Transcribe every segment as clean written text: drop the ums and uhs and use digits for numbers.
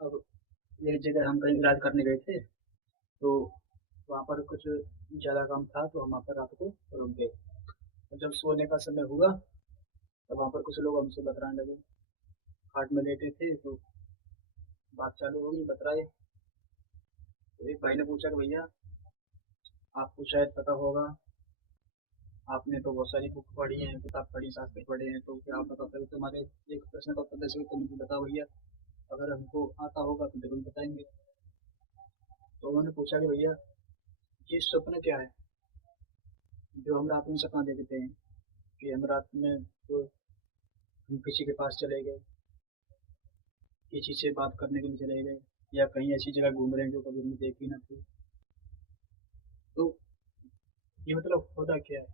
अब एक जगह हम कहीं इलाज करने गए थे, तो वहाँ पर कुछ ज़्यादा काम था, तो हम वहाँ पर रात को रुक गए। और जब सोने का समय हुआ, तब वहाँ पर कुछ लोग हमसे बतराने लगे। खाट में लेटे थे, तो बात चालू हो गई, बतराए। तो एक भाई ने पूछा कि भैया, आपको शायद पता होगा, आपने तो बहुत सारी बुक पढ़ी हैं, किताब पढ़ी, शास्त्र पढ़े हैं, तो क्या आप बता सकते तुम्हारे एक प्रश्न का उत्तर दे सकते, तो मुझे बताओ भैया। अगर हमको आता होगा तो जरूर बताएंगे। तो उन्होंने पूछा कि भैया, ये सपना क्या है जो हम रात में सपना देखते हैं, कि हम रात में तो हम किसी के पास चले गए, किसी से बात करने के लिए चले गए, या कहीं ऐसी जगह घूम रहे हैं जो कभी हमने देखी ना थी। तो ये मतलब होता क्या है?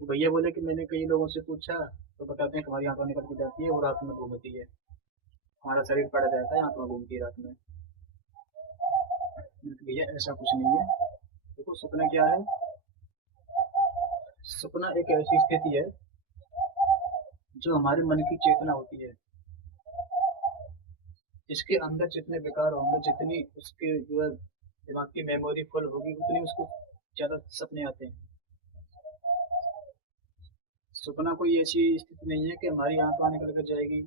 तो भैया बोले कि मैंने कई लोगों से पूछा, तो बताते हैं कि हमारी आंखें निकल के जाती है और रात में घूमती है, हमारा शरीर पड़ा रहता है, आंखें घूमती है रात में। मैंने कहा, भैया ऐसा कुछ नहीं है। देखो सपना क्या है, सपना एक ऐसी स्थिति है जो हमारे मन की चेतना होती है। इसके अंदर जितने विकार होंगे, जितनी उसके जो है दिमाग की मेमोरी फुल होगी, उतनी उसको ज्यादा सपने आते हैं। सपना कोई ऐसी स्थिति नहीं है कि हमारी आत्मा निकल कर जाएगी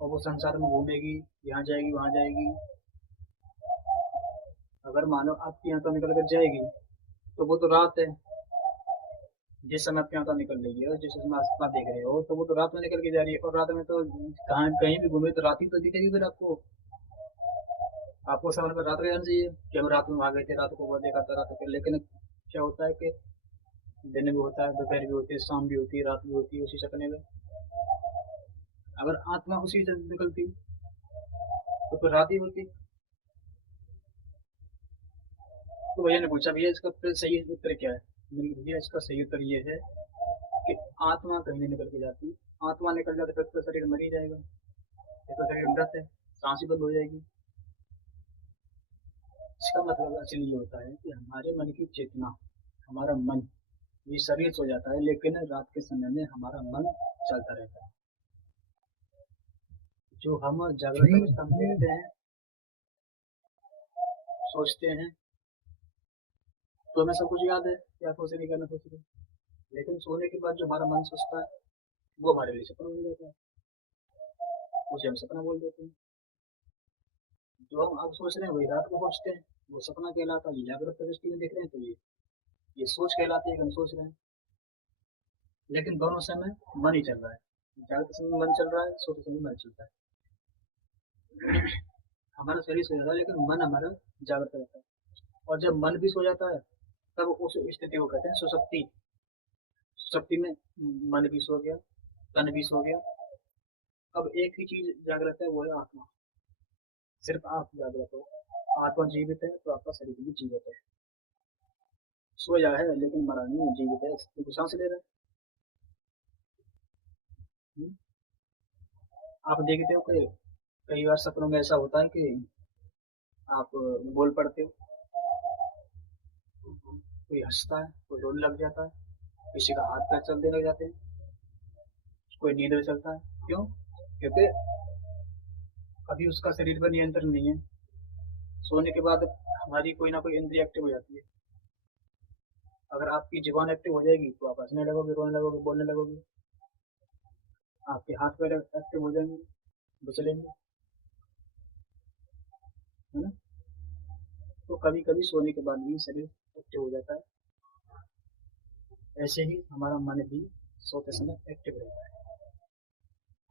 और वो संसार में घूमेगी, यहाँ जाएगी वहां जाएगी। अगर मानो आपकी आत्मा निकल कर जाएगी, तो वो तो रात है। जिस समय आपकी आत्मा निकल रही है और जिस समय आसपास देख रहे हो, तो वो तो रात में निकल के जा रही है, और रात में तो कहाँ कहीं भी घूमे तो रात ही तो दिखेगी फिर आपको। आपको समय पर रात रहना चाहिए कि हम रात में वहां गए थे, रात को वो देखा था, रात को। लेकिन क्या होता है कि दिन भी होता है, दोपहर भी होती है, शाम भी होती है, रात भी होती है उसी सपने में। अगर आत्मा उसी से निकलती तो फिर रात ही होती। तो भैया ने पूछा, भैया इसका फिर सही उत्तर क्या है? मैंने कहा, भैया इसका सही उत्तर ये है कि आत्मा कहीं नहीं निकल के जाती। आत्मा निकल जाए तो फिर तो शरीर मर ही जाएगा, फिर तो शरीर मृत है, सांस ही बंद हो जाएगी। इसका मतलब असली ये होता है कि हमारे मन की चेतना, हमारा मन, ये शरीर सो जाता है, लेकिन रात के समय में हमारा मन चलता रहता है। जो हम जागृत अवस्था में देखते हैं, सोचते हैं, तो हमें सब कुछ याद है, क्या सोचे नहीं करना सोच रहे। लेकिन सोने के बाद जो हमारा मन सोचता है, वो हमारे लिए सपना बन जाता है, उसे हम सपना बोल देते हैं। जो हम अब सोच रहे हैं वही रात को सोचते हैं, वो सपना कहलाता है। ये जागृत दृष्टि में देख रहे हैं तो ये सोच कहलाती है कि हम सोच रहे हैं। लेकिन दोनों समय मन ही चल रहा है, जागृत समय मन चल रहा है, सोते समय मन चलता है। हमारा शरीर सो जाता है लेकिन मन हमारा जागृत रहता है। और जब मन भी सो जाता है, तब उस स्थिति को कहते हैं सुसुप्ति। सुसुप्ति में मन भी सो गया, तन भी सो गया। अब एक ही चीज जागृत है, वो है आत्मा। सिर्फ आप जागृत हो, आत्मा जीवित है तो आपका शरीर भी जीवित है। सोया है लेकिन मरा नहीं है, जीवित है क्योंकि सांस ले रहा है। आप देखते हो कि कई बार सपनों में ऐसा होता है कि आप बोल पड़ते हो, कोई हंसता है, कोई रोने लग जाता है, किसी का हाथ पैर चलने लग जाते हैं, कोई नींद में चलता है। क्यों? क्योंकि अभी उसका शरीर पर नियंत्रण नहीं है। सोने के बाद हमारी कोई ना कोई इंद्रिय एक्टिव हो जाती है। अगर आपकी जुबान एक्टिव हो जाएगी तो आप हंसने लगोगे, रोने लगोगे, बोलने लगोगे। आपके हाथ पैर एक्टिव हो जाएंगे, बचलेंगे, है ना? तो कभी कभी सोने के बाद भी शरीर एक्टिव हो जाता है। ऐसे ही हमारा मन भी सोते समय एक्टिव रहता है।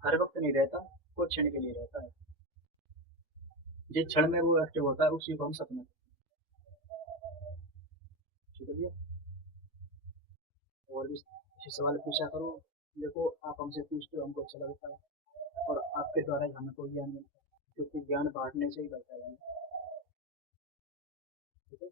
हर वक्त नहीं रहता, कुछ क्षण के लिए रहता है। जिस क्षण में वो एक्टिव होता है उसी को हम सपना कहते हैं। ठीक है। और भी अच्छे सवाल पूछा करो। देखो आप हमसे पूछते हो, हमको अच्छा लगता है, और आपके द्वारा ही हमें कोई ज्ञान मिलता है, क्योंकि ज्ञान बांटने से ही बढ़ता है। ठीक है।